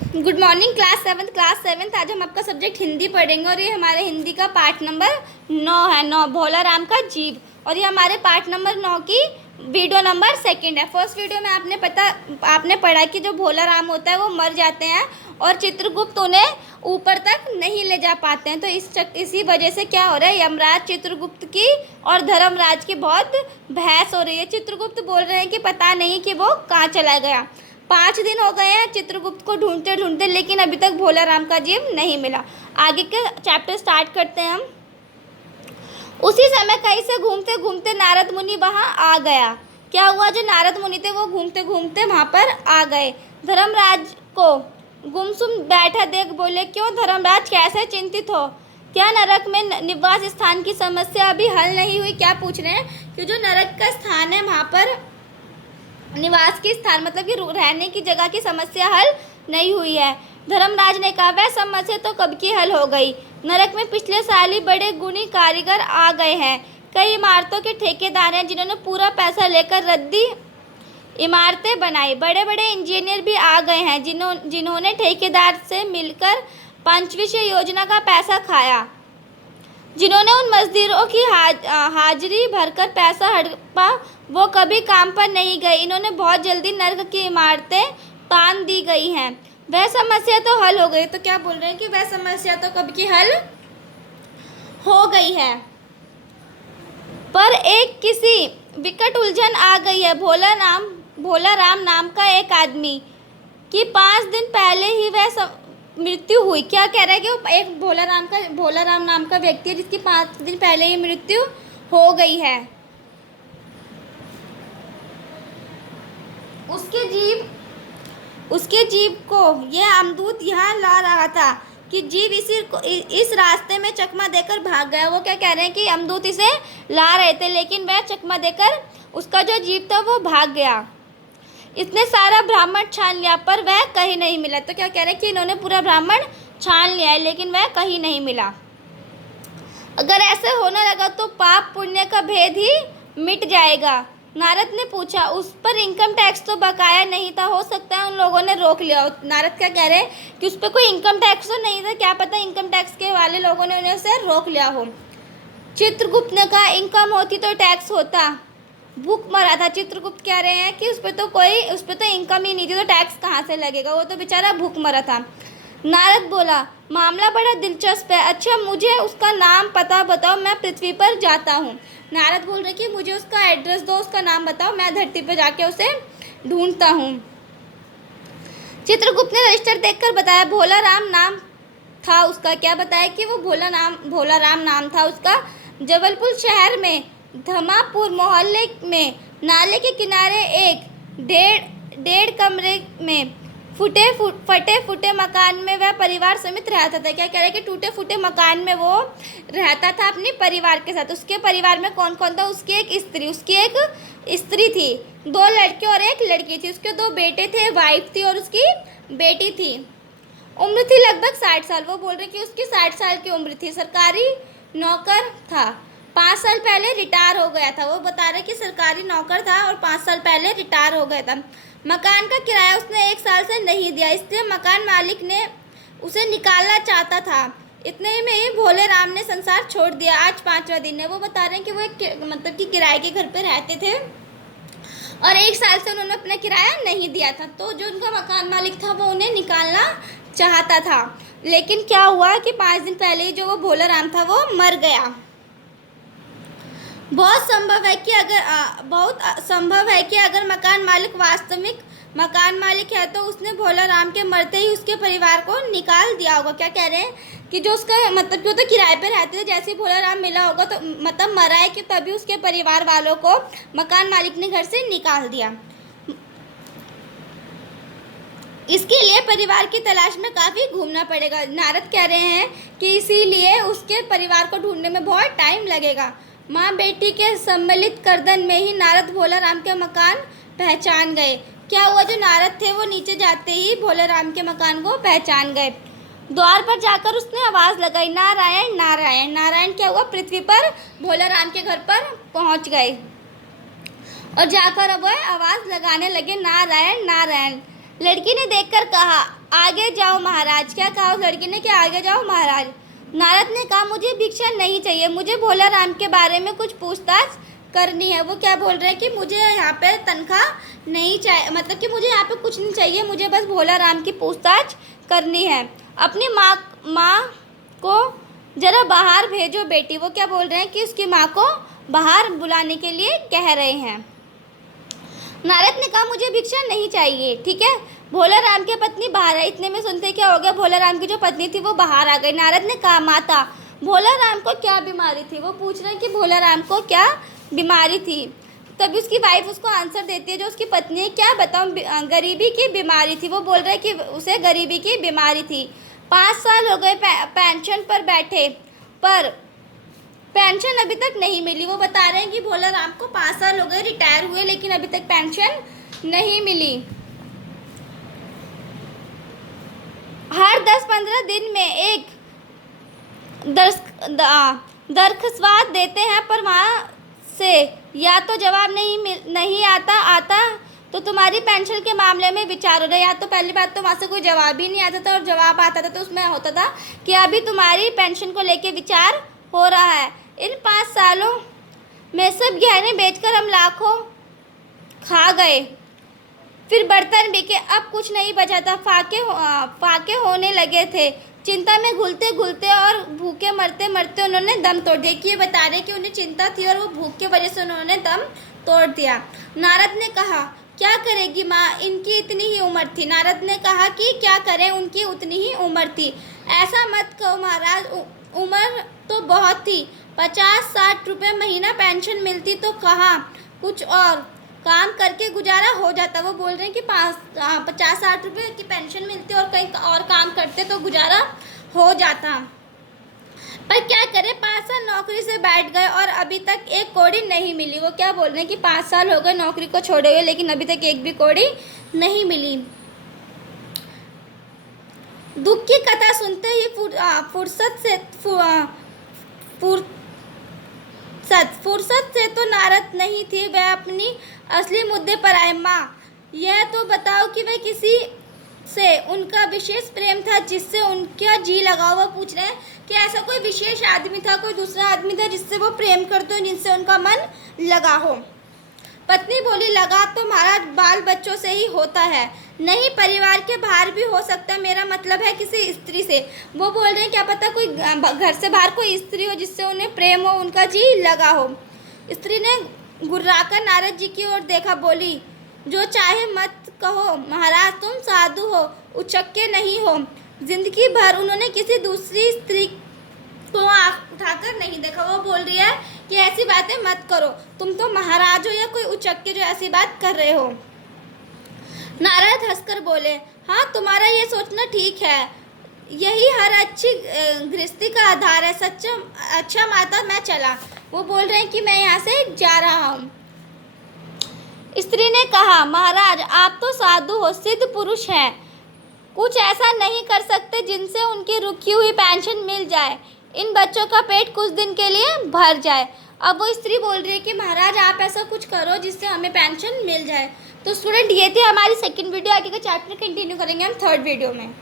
Good morning class seventh. आज हम आपका सब्जेक्ट हिंदी पढ़ेंगे और ये हमारे हिंदी का पार्ट नंबर 9 है। 9 भोला राम का जीव। और ये हमारे पार्ट नंबर 9 की वीडियो नंबर 2 है। फर्स्ट वीडियो में आपने पढ़ा कि जो भोला राम होता है वो मर जाते हैं और चित्रगुप्त उन्हें ऊपर तक नहीं ले जा पाते हैं। तो इसी वजह से क्या हो रहा है, यमराज चित्रगुप्त की और धर्मराज की बहुत बहस हो रही है। चित्रगुप्त बोल रहे हैं कि पता नहीं कि वो कहाँ चला गया। 5 दिन हो गए हैं चित्रगुप्त को ढूंढते ढूंढते, लेकिन अभी तक भोला राम का जीव नहीं मिला। आगे के चैप्टर स्टार्ट करते हैं हम। उसी समय कहीं से घूमते घूमते नारद मुनि वहां आ गया। क्या हुआ, जो नारद मुनि थे वो घूमते घूमते वहां पर आ गए। धर्मराज को गुमसुम बैठा देख बोले, क्यों धर्मराज, कैसे चिंतित हो? क्या नरक में निवास स्थान की समस्या अभी हल नहीं हुई? क्या पूछ रहे हैं कि जो नरक का स्थान है वहां पर निवास की स्थान मतलब कि रहने की जगह की समस्या हल नहीं हुई है। धर्मराज ने कहा, वह समस्या तो कब की हल हो गई। नरक में पिछले साल ही बड़े गुणी कारीगर आ गए हैं। कई इमारतों के ठेकेदार हैं जिन्होंने पूरा पैसा लेकर रद्दी इमारतें बनाई। बड़े बड़े इंजीनियर भी आ गए हैं जिन्होंने ठेकेदार से मिलकर पंचवर्षीय योजना का पैसा खाया। जिन्होंने उन मजदूरों की हाजिरी भरकर पैसा हड़पा, वो कभी काम पर नहीं गए। इन्होंने बहुत जल्दी नर्क की इमारतें तान दी गई हैं। वह समस्या तो हल हो गई। तो क्या बोल रहे हैं कि वह समस्या तो कब की हल हो गई है, पर एक किसी विकट उलझन आ गई है। भोला राम नाम का एक आदमी कि 5 दिन पहले ही वह मृत्यु हुई। क्या कह रहा है कि वो एक भोला राम नाम का व्यक्ति है जिसकी 5 दिन पहले ही मृत्यु हो गई है। उसके जीव को यह अमदूत यहाँ ला रहा था कि जीव इस रास्ते में चकमा देकर भाग गया। वो क्या कह रहे हैं कि अमदूत इसे ला रहे थे, लेकिन वह चकमा देकर उसका जो जीव था वो भाग गया। इसने सारा ब्राह्मण छान लिया पर वह कहीं नहीं मिला। तो क्या कह रहे हैं कि इन्होंने पूरा ब्राह्मण छान लिया है लेकिन वह कहीं नहीं मिला। अगर ऐसे होने लगा तो पाप पुण्य का भेद ही मिट जाएगा। नारद ने पूछा, उस पर इनकम टैक्स तो बकाया नहीं था, हो सकता है उन लोगों ने रोक लिया। नारद क्या कह रहे हैं कि उस पर कोई इनकम टैक्स तो नहीं था, क्या पता इनकम टैक्स के वाले लोगों ने उन्हें उसे रोक लिया हो। चित्रगुप्त ने कहा, इनकम होती तो टैक्स होता, भूख मरा था। चित्रगुप्त कह रहे हैं कि उस पर तो इनकम ही नहीं थी, तो टैक्स कहाँ से लगेगा, वो तो बेचारा भूख मरा था। नारद बोला, मामला बड़ा दिलचस्प है। अच्छा, मुझे उसका नाम पता बताओ, मैं पृथ्वी पर जाता हूँ। नारद बोल रहे कि मुझे उसका एड्रेस दो, उसका नाम बताओ, मैं धरती पर जाके उसे ढूंढता हूँ। चित्रगुप्त ने रजिस्टर देखकर बताया, भोला राम नाम था उसका। क्या बताया कि वो भोला राम नाम था उसका। जबलपुर शहर में धमापुर मोहल्ले में नाले के किनारे एक डेढ़ कमरे में फटे फूटे मकान में वह परिवार समेत रहता था। क्या कह रहे हैं कि टूटे फूटे मकान में वो रहता था अपने परिवार के साथ। उसके परिवार में कौन कौन था? उसकी एक स्त्री थी, 2 लड़के और 1 लड़की थी। उसके 2 बेटे थे, वाइफ थी और उसकी बेटी थी। उम्र थी लगभग 60 साल। वो बोल रहे कि उसकी 60 साल की उम्र थी। सरकारी नौकर था, 5 साल पहले रिटायर हो गया था। वो बता रहे कि सरकारी नौकर था और 5 साल पहले रिटायर हो गया था। मकान का किराया उसने 1 साल से नहीं दिया, इसलिए मकान मालिक ने उसे निकालना चाहता था। इतने में ही भोले राम ने संसार छोड़ दिया। आज 5वां दिन है। वो बता रहे हैं कि वो मतलब कि किराए के घर पे रहते थे और 1 साल से उन्होंने अपना किराया नहीं दिया था, तो जो उनका मकान मालिक था वो उन्हें निकालना चाहता था। लेकिन क्या हुआ कि 5 दिन पहले ही जो वो भोला राम था वो मर गया। बहुत संभव है कि अगर मकान मालिक वास्तविक मकान मालिक है तो उसने भोला राम के मरते ही उसके परिवार को निकाल दिया होगा। क्या कह रहे हैं कि जो उसका मतलब जो तो किराए पे रहते थे, जैसे ही भोला राम मिला होगा तो मतलब मरा है कि तभी उसके परिवार वालों को मकान मालिक ने घर से निकाल दिया। इसके लिए परिवार की तलाश में काफ़ी घूमना पड़ेगा। नारद कह रहे हैं कि इसीलिए उसके परिवार को ढूंढने में बहुत टाइम लगेगा। माँ बेटी के सम्मिलित कर्दन में ही नारद भोला राम के मकान पहचान गए। क्या हुआ, जो नारद थे वो नीचे जाते ही भोला राम के मकान को पहचान गए। द्वार पर जाकर उसने आवाज़ लगाई, नारायण नारायण। नारायण क्या हुआ, पृथ्वी पर भोला राम के घर पर पहुँच गए और जाकर अब वह आवाज़ लगाने लगे, नारायण नारायण। लड़की ने देखकर कहा, आगे जाओ महाराज। क्या कहा उस लड़की ने कि आगे जाओ महाराज। नारद ने कहा मुझे भिक्षा नहीं चाहिए, मुझे भोला राम के बारे में कुछ पूछताछ करनी है। वो क्या बोल रहे हैं कि मुझे यहाँ पे तनख्वाह नहीं चाहिए, मतलब कि मुझे यहाँ पे कुछ नहीं चाहिए, मुझे बस भोला राम की पूछताछ करनी है। अपनी माँ को ज़रा बाहर भेजो बेटी। वो क्या बोल रहे हैं कि उसकी माँ को बाहर बुलाने के लिए कह रहे हैं। नारद ने कहा मुझे भिक्षा नहीं चाहिए, ठीक है। भोला राम की पत्नी बाहर है। इतने में सुनते क्या हो गया, भोला राम की जो पत्नी थी वो बाहर आ गई। नारद ने कहा माता, भोला राम को क्या बीमारी थी? वो पूछ रहे हैं कि भोला राम को क्या बीमारी थी। तभी उसकी वाइफ उसको आंसर देती है, जो उसकी पत्नी है, क्या बताऊँ, गरीबी की बीमारी थी। वो बोल रहे हैं कि उसे गरीबी की बीमारी थी। 5 साल हो गए पेंशन पर बैठे, पर पेंशन अभी तक नहीं मिली। वो बता रहे हैं कि भोला राम को 5 साल हो गए रिटायर हुए, लेकिन अभी तक पेंशन नहीं मिली। हर 10-15 दिन में एक दरख्वास्त देते हैं, पर वहाँ से या तो जवाब नहीं आता तो तुम्हारी पेंशन के मामले में विचार हो रहा है। या तो पहली बात तो वहाँ से कोई जवाब ही नहीं आता था, और जवाब आता था तो उसमें होता था कि अभी तुम्हारी पेंशन को लेके विचार हो रहा है। इन 5 सालों में सब गहने बेचकर हम लाखों खा गए, फिर बर्तन बिके, अब कुछ नहीं बचा था। फाके होने लगे थे। चिंता में घुलते घुलते और भूखे मरते मरते उन्होंने दम तोड़ दिया। कि ये बता रहे कि उन्हें चिंता थी और वो भूख की वजह से उन्होंने दम तोड़ दिया। नारद ने कहा क्या करेगी माँ, इनकी इतनी ही उम्र थी। नारद ने कहा कि क्या करें, उनकी उतनी ही उम्र थी। ऐसा मत कहो महाराज, उम्र तो बहुत थी। 50-60 रुपये महीना पेंशन मिलती तो कहाँ कुछ और काम करके गुजारा हो जाता। वो बोल रहे हैं कि 50-60 रुपये की पेंशन मिलती और कहीं और काम करते तो गुजारा हो जाता। पर क्या करें, 5 साल नौकरी से बैठ गए और अभी तक एक कौड़ी नहीं मिली। वो क्या बोल रहे हैं कि 5 साल हो गए नौकरी को छोड़े हुए, लेकिन अभी तक एक भी कौड़ी नहीं मिली। दुख की कथा सुनते ही फुर्सत से तो नारद नहीं थे, वह अपनी असली मुद्दे पर आए। माँ, यह तो बताओ कि वह किसी से उनका विशेष प्रेम था जिससे उनका जी लगा। हुआ पूछ रहे हैं कि ऐसा कोई विशेष आदमी था, कोई दूसरा आदमी था जिससे वो प्रेम करते हो, जिनसे उनका मन लगा हो। पत्नी बोली लगा तो महाराज बाल बच्चों से ही होता है, नहीं परिवार के बाहर भी हो सकता है। मेरा मतलब है किसी स्त्री से। वो बोल रहे हैं क्या पता कोई घर से बाहर कोई स्त्री हो जिससे उन्हें प्रेम हो, उनका जी लगा हो। स्त्री ने गुर्राकर नारद जी की ओर देखा, बोली जो चाहे मत कहो महाराज, तुम साधु हो, उचक्के नहीं हो। जिंदगी भर उन्होंने किसी दूसरी स्त्री को आँख उठाकर नहीं देखा। वो बोल रही है कि ऐसी बातें मत करो, तुम तो महाराज हो या कोई उचक्के जो ऐसी बात कर रहे हो। नारद हंसकर बोले, हाँ तुम्हारा ये सोचना ठीक है, यही हर अच्छी गृहस्थी का आधार है। अच्छा माता, मैं चला। वो बोल रहे हैं कि मैं यहाँ से जा रहा हूँ। स्त्री ने कहा महाराज आप तो साधु हो, सिद्ध पुरुष हैं, कुछ ऐसा नहीं कर सकते जिनसे उनकी रुकी हुई पेंशन मिल जाए, इन बच्चों का पेट कुछ दिन के लिए भर जाए। अब वो स्त्री बोल रही है कि महाराज आप ऐसा कुछ करो जिससे हमें पेंशन मिल जाए। तो स्टूडेंट ये थी हमारी सेकंड वीडियो। आगे का चैप्टर कंटिन्यू करेंगे हम थर्ड वीडियो में।